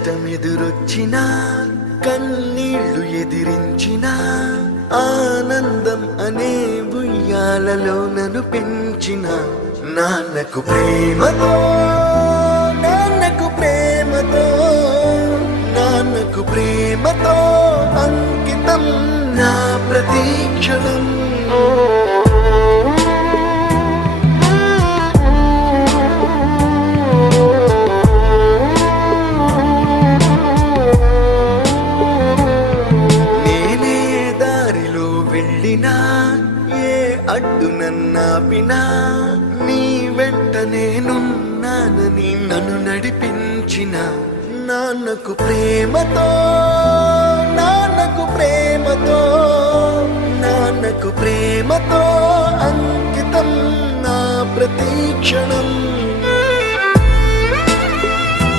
కష్టమెదురొచ్చినా కన్నీళ్లు ఎదిరించినా ఆనందం అనే ఉయ్యాలలో నన్ను పెంచిన నాన్నకు ప్రేమతో నాన్నకు ప్రేమతో నాన్నకు ప్రేమతో అంకితం నా ప్రతీక్షణం. ఏ అడ్డు నన్నాపినా నీ వెంట నేనున్నానని నన్ను నడిపించిన నాన్నకు ప్రేమతో నాన్నకు ప్రేమతో నాన్నకు ప్రేమతో అంకితం నా ప్రతీక్షణం.